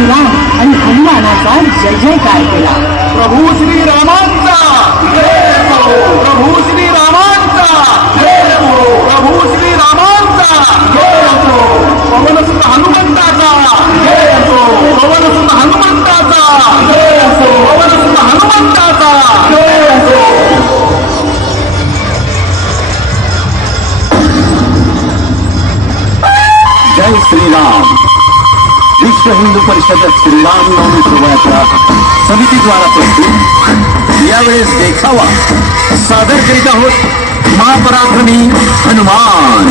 श्रीराम आणि हनुमानाचा जय जयकार केला. प्रभू श्री रामांचा जय हो. प्रभू श्री रामांचा जय हो. प्रभू श्री रामांचा जय हो. पवनसुत हनुमंताचा जय हो. पवनसुत हनुमंताचा जय हो. पवनसुत हनुमंताचा जय हो. जय श्रीराम. विश्व हिंदू परिषद श्रीराम नवमी सोहळ्याच्या समितीद्वारा प्रस्तुत यावेळेस देखावा सादर करीत आहोत महापराक्रमी हनुमान.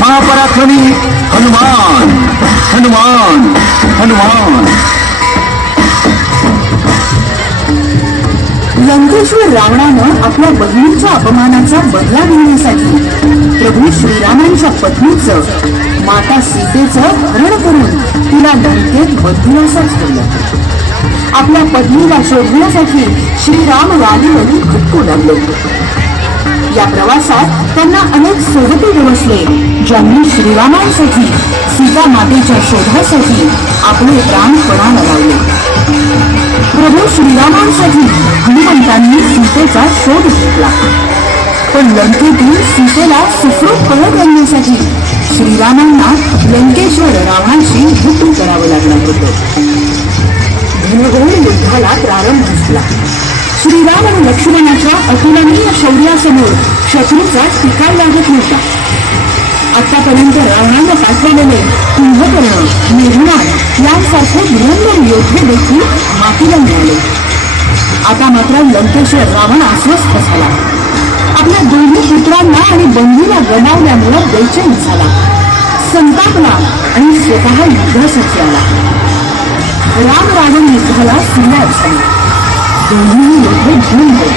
महापराक्रमी हनुमान. हनुमान हनुमान. लंकेश्वर रावणानं आपल्या बहिणीच्या अपमानाचा बदला घेण्यासाठी प्रभू श्रीरामांच्या पत्नीचं माता सीतेचं हरण करून तिला लंकेत बंदिवासात ठेवलं. आपल्या पत्नीला शोधण्यासाठी श्रीराम वालीवरून भटकू लागले. या प्रवासात त्यांना अनेक सोबती गवसले, ज्यांनी श्रीरामांसाठी सीता मातेच्या शोधासाठी आपले प्राण पणाला लावले. प्रभू श्रीरामांसाठी हनुमंतांनी सीतेचा शोध घेतला, पण लंकेतून सीतेला सुखरूप परत आणण्यासाठी श्रीरामांना लंकेश्वर रावणाशी युद्ध करावं लागलं होतं. घनघोर युद्धाला प्रारंभ झाला. श्रीराम आणि लक्ष्मणाच्या अतुलनीय शौर्यासमोर शत्रूचा टिकाव लागत नव्हता. आतापर्यंत रावणानं पाठवलेले कुंभकर्ण, मेघनाद यांसारखे धुरंधर योद्धे देखील मातीला मिळाले. आता मात्र लंकेश्वर रावण अस्वस्थ झाला. आपल्या दोन्ही पुत्रांना आणि बंधूला गमावल्यामुळे बेचैन झाला, संतापला आणि स्वतः युद्धासाठी आला. राम रावण युद्धाला सुरुवात झाली. दोन्ही योद्धे झुंजले,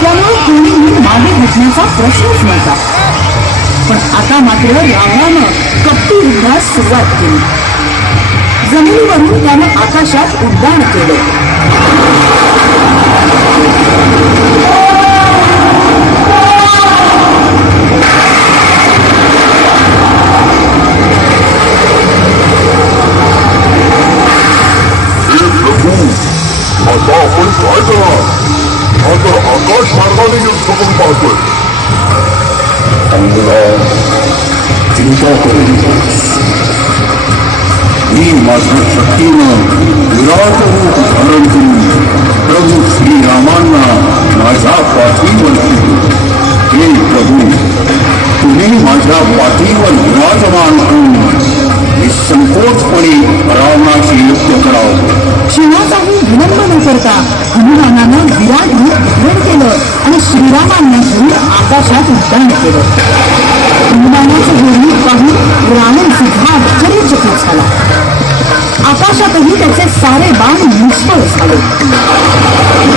त्यामुळे कोणीही मागे हटण्याचा प्रश्नच नव्हता. पण आता मात्र रावणानं कपटी युद्धास सुरुवात केली. जमिनीवरून त्यानं आकाशात उड्डाण केलं. आता आपण काय करा? आता आकाश मार्गाने युद्ध करून पाहतोय. चिंता करू नकोस. मी माझ्या शक्तीनं विराट रूप धारण करून प्रभू श्रीरामांना माझ्या पाठीवर ठेवले. हे प्रभू, तुम्ही माझ्या पाठीवर विराजमान होऊन निसंकोचपणे रावणाशी युद्ध करावं. शिवाचाही विलंब न करता हनुमानानं विराट रूप धारण केलं आणि श्रीरामांना घेऊन आकाशात उड्डाण केलं. हनुमानाचं हे रूप पाहून रावण सुद्धा आश्चर्यचकित झाला. आकाशातही त्याचे सारे बाण निष्फळ झाले.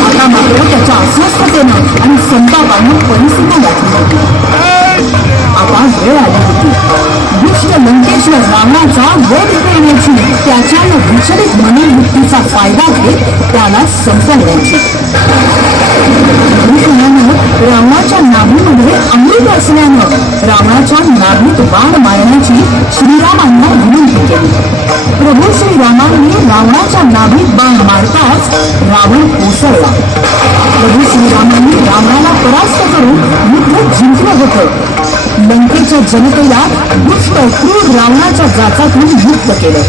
आता मात्र त्याच्या अस्वस्थतेनं आणि संतापानं परिस्थिती गाठली. आता वेळ आली होती. दुष्ट लंकेश्वर रावणाचा वध करण्याची, त्याच्यानं विचलित मनोवृत्तीचा फायदा घेत त्याला संपवण्याची. रावणाच्या नाभीमध्ये अमृत असल्यानं रावणाच्या नाभीत बाण मारण्याची श्रीरामांना विनंती केली. प्रभू श्रीरामांनी रावणाच्या नाभीत बाण मारताच रावण कोसळला. प्रभू श्रीरामांनी रावणाला परास्त करून युद्ध जिंकलं होतं. लंकेच्या जनतेला दुष्ट क्रूर रावणाच्या जाचातून मुक्त केलं.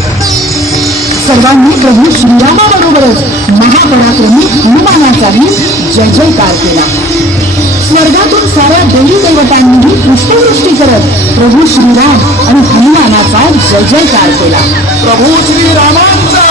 सर्वांनी प्रभू श्रीरामाबरोबरच महापराक्रमी हनुमानाचाही जय जयकार केला. स्वर्गातून साऱ्या देवी देवतांनीही पुष्पवृष्टी करत प्रभू श्रीराम आणि हनुमानाचा जय जयकार केला. प्रभू श्री रामांचा